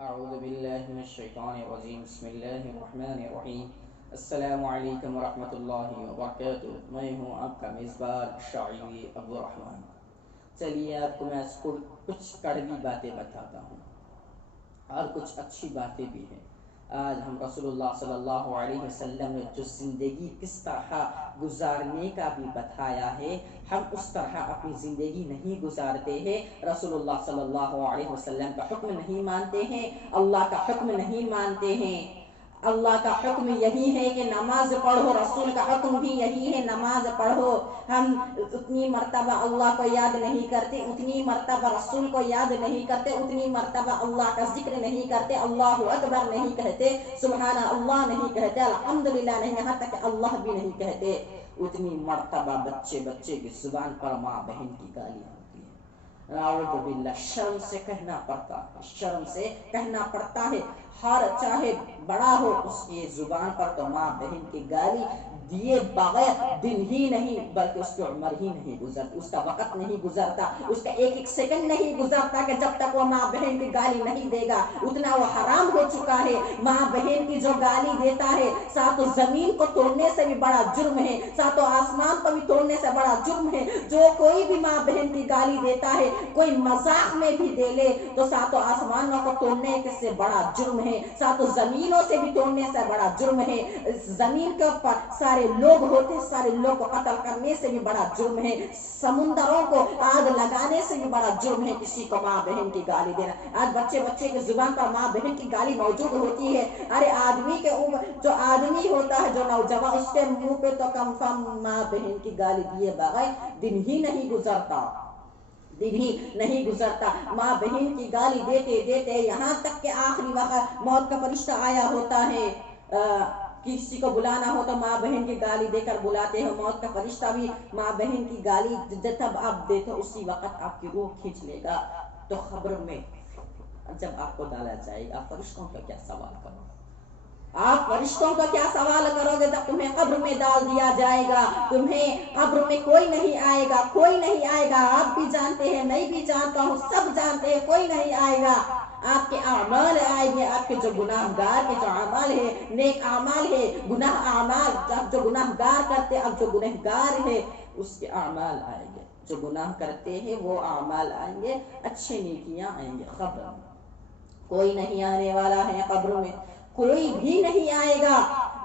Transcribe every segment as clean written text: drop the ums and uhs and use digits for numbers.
اعوذ باللہ من الشیطان الرجیم بسم اللہ الرحمن الرحیم السلام علیکم ورحمۃ اللہ وبرکاتہ۔ میں ہوں آپ کا میزبان شاعری عبدالرحمن۔ چلیے آپ کو میں کچھ کڑوی باتیں بتاتا ہوں اور کچھ اچھی باتیں بھی ہیں۔ آج ہم رسول اللہ صلی اللہ علیہ وسلم نے جو زندگی کس طرح گزارنے کا بھی بتایا ہے، ہم اس طرح اپنی زندگی نہیں گزارتے ہیں۔ رسول اللہ صلی اللہ علیہ وسلم کا حکم نہیں مانتے ہیں، اللہ کا حکم نہیں مانتے ہیں۔ اللہ کا حکم یہی ہے کہ نماز پڑھو، رسول کا حکم بھی یہی ہے نماز پڑھو۔ ہم اتنی مرتبہ اللہ کو یاد نہیں کرتے، اتنی مرتبہ رسول کو یاد نہیں کرتے، اتنی مرتبہ اللہ کا ذکر نہیں کرتے، اللہ اکبر نہیں کہتے، سبحان اللہ نہیں کہتے، الحمدللہ نہیں، یہاں تک کہ اللہ بھی نہیں کہتے۔ اتنی مرتبہ بچے کی زبان پر ماں بہن کی گالیاں ہوتی ہیں۔ اعوذ باللہ، شرم سے کہنا پڑتا ہے، شرم سے کہنا پڑتا ہے۔ ہر چاہے بڑا ہو، اس کی زبان پر تو ماں بہن کی گالی دیے بغیر دن ہی نہیں بلکہ اس کی عمر ہی نہیں گزرتی، اس کا وقت نہیں گزرتا، اس کا ایک سیکنڈ نہیں گزرتا کہ جب تک وہ ماں بہن کی گالی نہیں دے گا۔ اتنا وہ حرام ہو چکا ہے۔ ماں بہن کی جو گالی دیتا ہے، ساتوں زمین کو توڑنے سے بھی بڑا جرم ہے، ساتوں آسمان کو بھی توڑنے سے بڑا جرم ہے۔ جو کوئی بھی ماں بہن کی گالی دیتا ہے، کوئی مذاق میں بھی دے لے تو ساتوں آسمانوں کو توڑنے سے بڑا جرم ہے، ساتوں زمینوں سے بھی توڑنے سے بڑا جرم ہے۔ زمین کے اوپر سارے لوگ ہوتے، سارے لوگ کو قتل کرنے سے بھی بڑا جرم ہے، سمندروں کو آگ لگانے سے بھی بڑا جرم ہے کسی کو ماں بہن کی گالی دینا۔ آج بچے کی زبان پر ماں بہن کی گالی موجود ہوتی ہے۔ ارے آدمی کے جو آدمی ہوتا ہے، جو نوجوان، اس کے منہ پہ تو کم کم ماں بہن کی گالی دیے بغیر دن ہی نہیں گزرتا، دن ہی نہیں گزرتا۔ ماں بہن کی گالی دیتے دیتے یہاں تک کہ آخری وقت موت کا فرشتہ آیا ہوتا ہے۔ کسی کو بلانا ہو تو ماں بہن کی گالی دے کر بلاتے ہیں، موت کا فرشتہ بھی ماں بہن کی گالی جب آپ دیتے اسی وقت آپ کی روح کھینچ لے گا۔ تو خبر میں جب آپ کو ڈالا جائے گا، فرشتوں کا کیا سوال کرو؟ آپ فرشتوں کا کیا سوال کرو گے جب تمہیں قبر میں ڈال دیا جائے گا؟ تمہیں قبر میں کوئی نہیں آئے گا، کوئی نہیں آئے گا۔ آپ بھی جانتے ہیں، میں بھی جانتا ہوں، سب جانتے ہیں، کوئی نہیں آئے گا۔ آپ کے اعمال آئیں گے، آپ کے جو گناہ گار کے جو اعمال ہے، نیک اعمال ہے، گناہ اعمال، اب جو گناہ گار کرتے، اب جو گناہ گار ہے اس کے اعمال آئیں گے۔ جو گناہ کرتے ہیں وہ اعمال آئیں گے، اچھے نیکیاں آئیں گے۔ قبر میں کوئی نہیں آنے والا ہے، قبر میں کوئی بھی نہیں آئے گا۔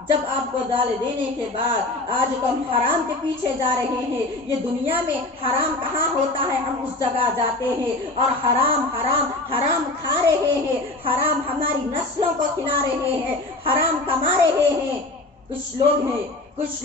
جب آپ کو ڈال دینے کے بعد، آج تو ہم حرام کے پیچھے جا رہے ہیں۔ یہ دنیا میں حرام کہاں ہوتا ہے، ہم اس جگہ جاتے ہیں اور حرام حرام حرام کھا رہے ہیں، حرام ہماری نسلوں کو کھلا رہے ہیں، حرام کما رہے ہیں۔ کچھ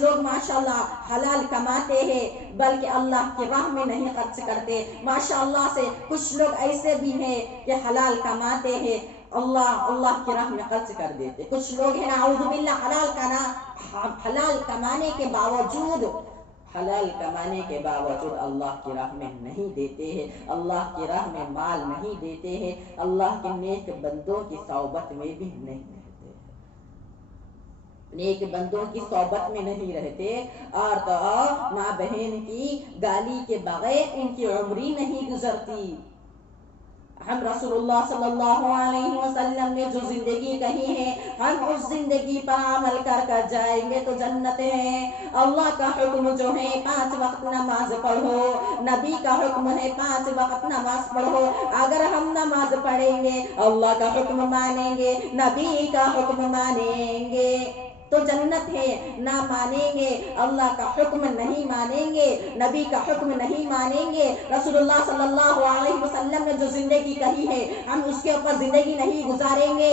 لوگ ماشاءاللہ حلال کماتے ہیں بلکہ اللہ کی راہ میں نہیں خرچ کرتے۔ ماشاءاللہ سے کچھ لوگ ایسے بھی ہیں کہ حلال کماتے ہیں، اللہ کی راہ میں خرچ کر دیتے۔ کچھ لوگ ہیں نعوذ باللہ حلال کمانے کے باوجود اللہ کی راہ میں نہیں دیتے ہیں، اللہ کی راہ میں مال نہیں دیتے ہیں، اللہ کے نیک بندوں کی صحبت میں بھی نہیں رہتے، نیک بندوں کی صحبت میں نہیں رہتے، اور تو ماں بہن کی گالی کے بغیر ان کی عمری نہیں گزرتی۔ ہم رسول اللہ صلی اللہ علیہ وسلم نے جو زندگی کہی ہے، ہم اس زندگی پر عمل کر جائیں گے تو جنت ہے۔ اللہ کا حکم جو ہے 5 وقت نماز پڑھو، نبی کا حکم ہے 5 وقت نماز پڑھو۔ اگر ہم نماز پڑھیں گے، اللہ کا حکم مانیں گے، نبی کا حکم مانیں گے تو جنت ہے۔ نہ مانیں گے، اللہ کا حکم نہیں مانیں گے، نبی کا حکم نہیں مانیں گے، رسول اللہ صلی اللہ علیہ وسلم نے جو زندگی کہی ہے ہم اس کے اوپر زندگی نہیں گزاریں گے،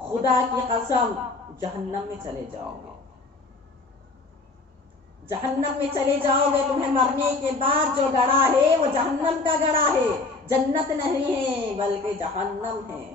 خدا کی قسم جہنم میں چلے جاؤ گے، جہنم میں چلے جاؤ گے۔ تمہیں مرنے کے بعد جو گڑھا ہے وہ جہنم کا گڑھا ہے، جنت نہیں ہے بلکہ جہنم ہے۔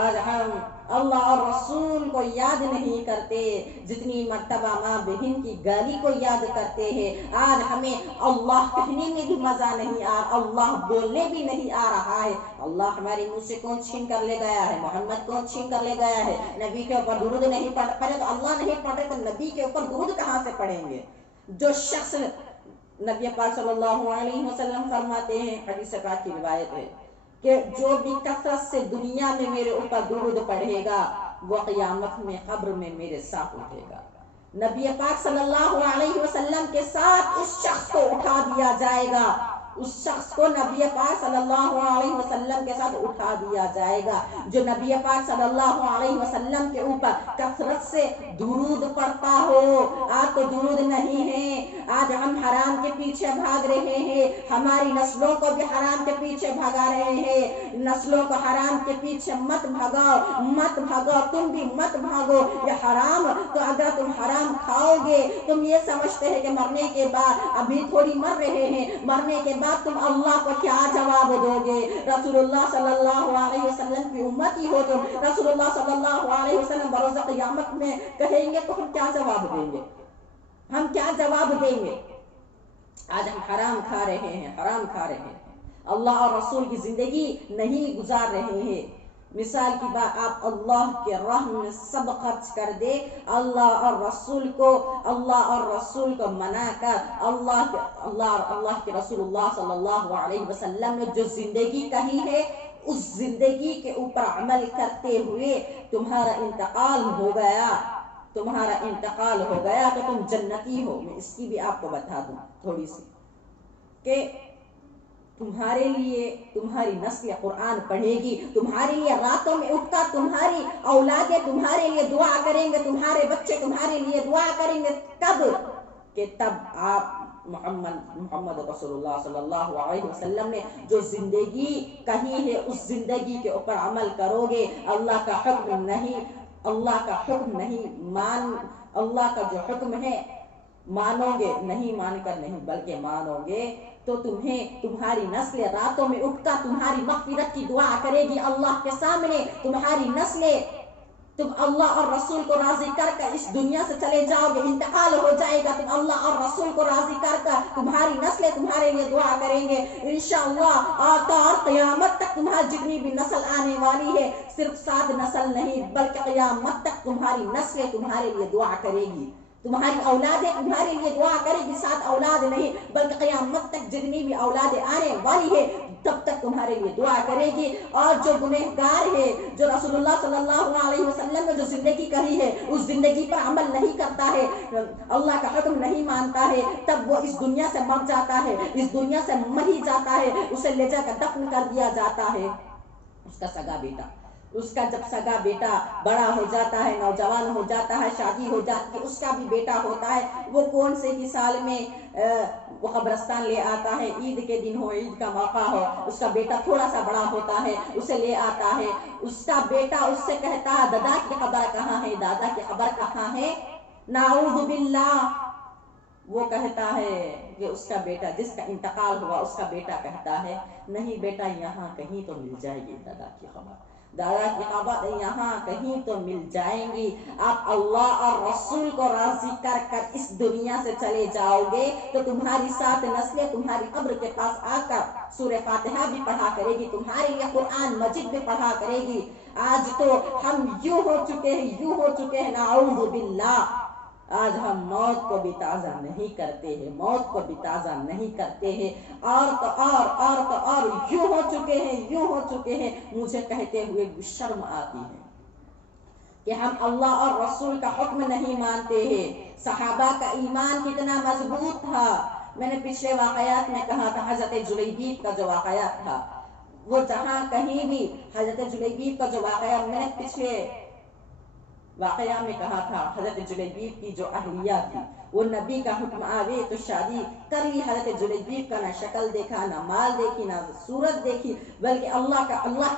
آج ہم اللہ اور رسول کو یاد نہیں کرتے جتنی مرتبہ ماں بہن کی گالی کو یاد کرتے ہیں۔ آج ہمیں اللہ کہنے میں بھی مزہ نہیں آ رہا، اللہ بولنے بھی نہیں آ رہا ہے۔ اللہ ہمارے منہ سے کون چھین کر لے گیا ہے؟ محمد کون چھین کر لے گیا ہے؟ نبی کے اوپر درود نہیں پڑھے تو اللہ نہیں پڑھے تو نبی کے اوپر درود کہاں سے پڑھیں گے؟ جو شخص، نبی پاک صلی اللہ علیہ وسلم فرماتے ہیں، حدیث پاک کی روایت ہے، کہ جو بھی کثرت سے دنیا میں میرے اوپر درود پڑھے گا وہ قیامت میں قبر میں میرے ساتھ اٹھے گا۔ نبی پاک صلی اللہ علیہ وسلم کے ساتھ اس شخص کو اٹھا دیا جائے گا، اس شخص کو نبی پاک صلی اللہ علیہ وسلم کے ساتھ اٹھا دیا جائے گا جو نبی پاک صلی اللہ علیہ وسلم کے اوپر کثرت سے درود پڑھتا ہو۔ آج تو درود نہیں ہے، آج ہم حرام کے پیچھے بھاگ رہے ہیں، ہماری نسلوں کو بھی حرام کے پیچھے بھگا رہے ہیں۔ نسلوں کو حرام کے پیچھے مت بھگاؤ، مت بھگاؤ، تم بھی مت بھاگو۔ یہ حرام تو اگر تم حرام کھاؤ گے، تم یہ سمجھتے ہیں کہ مرنے کے بعد، ابھی تھوڑی مر رہے ہیں، مرنے کے بعد تم اللہ کو کیا جواب دو گے؟ رسول اللہ صلی اللہ علیہ وسلم کی امتی ہو تم، رسول اللہ صلی اللہ علیہ وسلم بروز قیامت میں کہیں گے تو ہم کیا جواب دیں گے؟ ہم کیا جواب دیں گے؟ آج ہم حرام کھا رہے ہیں، حرام کھا رہے ہیں، اللہ اور رسول کی زندگی نہیں گزار رہے ہیں۔ مثال کی بات، آپ اللہ کے راہ میں سب خرچ کر دے، اللہ اور رسول کو منا کر اللہ کے رسول اللہ صلی اللہ علیہ وسلم نے جو زندگی کہی ہے اس زندگی کے اوپر عمل کرتے ہوئے تمہارا انتقال ہو گیا تو تم جنتی ہو۔ میں اس کی بھی آپ کو بتا دوں تھوڑی سی کہ تمہارے لیے تمہاری نسل قرآن پڑھے گی، تمہارے لیے راتوں میں اٹھ کر تمہاری اولادیں تمہارے لیے دعا کریں گے، تمہارے بچے تمہارے لیے دعا کریں گے، کب کہ تب آپ محمد رسول اللہ صلی اللہ علیہ وسلم نے جو زندگی کہی ہے اس زندگی کے اوپر عمل کرو گے۔ اللہ کا حکم نہیں اللہ کا جو حکم ہے مانو گے، نہیں مان کر نہیں بلکہ مانو گے تو تمہاری نسل راتوں میں اٹھ کر تمہاری مغفرت کی دعا کرے گی اللہ کے سامنے۔ تمہاری نسلیں، تم اللہ اور رسول کو راضی کر کر اس دنیا سے چلے جاؤ گے، انتقال ہو جائے گا، تم اللہ اور رسول کو راضی کر کر تمہاری نسلیں تمہارے لیے دعا کریں گے انشاءاللہ۔ اور قیامت تک تمہاری جتنی بھی نسل آنے والی ہے، صرف 7 نسل نہیں بلکہ قیامت تک تمہاری نسلیں تمہارے لیے دعا کرے گی، تمہاری اولادیں تمہارے لیے دعا کرے گی، 7 اولاد نہیں بلکہ قیامت تک جتنی بھی اولادیں آنے والی ہے تب تک تمہارے لیے دعا کرے گی۔ اور جو گنہگار ہے، جو رسول اللہ صلی اللہ علیہ وسلم نے جو زندگی کہی ہے اس زندگی پر عمل نہیں کرتا ہے، اللہ کا حکم نہیں مانتا ہے، تب وہ اس دنیا سے مر جاتا ہے، اس دنیا سے مر ہی جاتا ہے، اسے لے جا کر دفن کر دیا جاتا ہے۔ اس کا جب سگا بیٹا بڑا ہو جاتا ہے، نوجوان ہو جاتا ہے، شادی ہو جاتی ہے، اس کا بھی بیٹا ہوتا ہے، وہ کون سے ہی سال میں وہ قبرستان لے آتا ہے، عید کے دن ہو، عید کا موقع ہو، اس کا بیٹا تھوڑا سا بڑا ہوتا ہے، اسے لے آتا ہے، اس کا بیٹا اس سے کہتا ہے دادا کی قبر کہاں ہے، دادا کی قبر کہاں ہے، نعوذ باللہ۔ وہ کہتا ہے کہ اس کا بیٹا جس کا انتقال ہوا اس کا بیٹا کہتا ہے نہیں بیٹا یہاں کہیں تو مل جائے گی دادا کی قبر یہاں کہیں تو مل جائیں گی۔ آپ اللہ اور رسول کو راضی کر کر اس دنیا سے چلے جاؤ گے تو تمہاری 7 نسلیں تمہاری قبر کے پاس آ کر سورہ فاتحہ بھی پڑھا کرے گی، تمہارے لیے قرآن مجید بھی پڑھا کرے گی۔ آج تو ہم یوں ہو چکے ہیں نعوذ باللہ، آج ہم موت کو بھی تازہ نہیں کرتے ہیں، اور یوں ہو چکے ہیں مجھے کہتے ہوئے شرم آتی ہے کہ ہم اللہ اور رسول کا حکم نہیں مانتے ہیں۔ صحابہ کا ایمان کتنا مضبوط تھا، میں نے پچھلے واقعات میں کہا تھا، حضرت جلیبیب کا جو واقعات تھا، وہ جہاں کہیں بھی حضرت جلیبیب کا جو واقعہ میں نے پچھلے واقعہ میں کہا تھا، حضرت جلیبیب کی جو اہلیہ تھی وہ نبی کا حکم آوے تو شادی کر لی۔ حضرت جلیبیب کا نہ شکل دیکھا، نہ مال دیکھی، نہ صورت دیکھی، بلکہ اللہ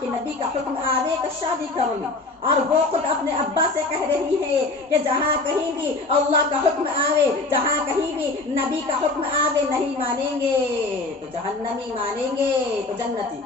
کے نبی کا حکم آوے تو شادی کر لی۔ اور وہ خود اپنے ابا سے کہہ رہی ہے کہ جہاں کہیں بھی اللہ کا حکم آوے، جہاں کہیں بھی نبی کا حکم آوے، نہیں مانیں گے تو جہنمی، مانیں گے تو جنتی۔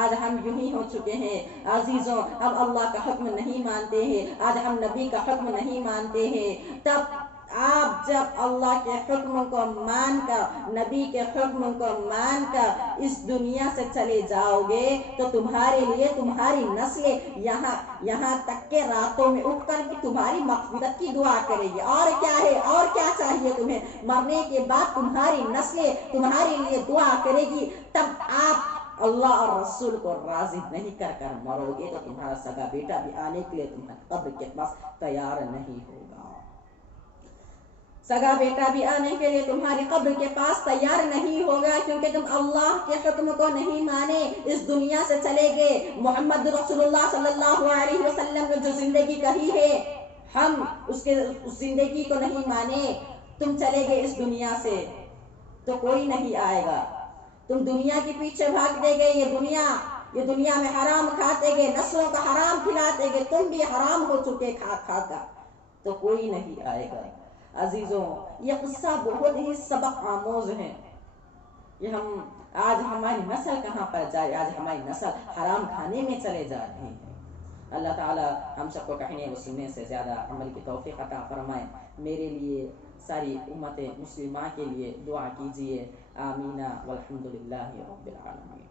آج ہم یوں ہی ہو چکے ہیں عزیزوں، ہم اللہ کا حکم نہیں مانتے ہیں، آج ہم نبی کا حکم نہیں مانتے ہیں۔ تب آپ جب اللہ کے حکم کو مان کر، نبی کے حکم کو مان کر اس دنیا سے چلے جاؤ گے تو تمہارے لیے تمہاری نسلیں یہاں تک کہ راتوں میں اٹھ کر بھی تمہاری مغفرت کی دعا کرے گی۔ اور کیا ہے، اور کیا چاہیے تمہیں؟ مرنے کے بعد تمہاری نسلیں تمہارے لیے دعا کرے گی، تب آپ اللہ اور رسول کو راضی نہیں کر کر مرو گے تو تمہارا سگا بیٹا بھی آنے کے لیے تمہاری قبر کے پاس تیار نہیں ہوگا، سگا بیٹا بھی آنے کے لیے تمہاری قبر کے پاس تیار نہیں ہوگا، کیونکہ تم اللہ کے حکم کو نہیں مانے، اس دنیا سے چلے گئے۔ محمد رسول اللہ صلی اللہ علیہ وسلم نے جو زندگی کہی ہے ہم اس زندگی کو نہیں مانے، تم چلے گئے اس دنیا سے تو کوئی نہیں آئے گا، تم دنیا کے پیچھے بھاگتے گئے، یہ دنیا میں حرام کھاتے گئے، نسلوں کا حرام کھلاتے گئے، تم بھی حرام ہو چکے کھا کھا کر، تو کوئی نہیں آئے گا۔ عزیزوں، یہ قصہ بہت ہی سبق آموز ہے، یہ آج ہماری نسل کہاں پر جائے، آج ہماری نسل حرام کھانے میں چلے جا رہے ہیں۔ اللہ تعالی ہم سب کو کہنے و سننے سے زیادہ عمل کی توفیق عطا فرمائے۔ میرے لیے، ساری امت مسلمہ کے لیے دعا کیجئے، آمین والحمدللہ رب العالمین۔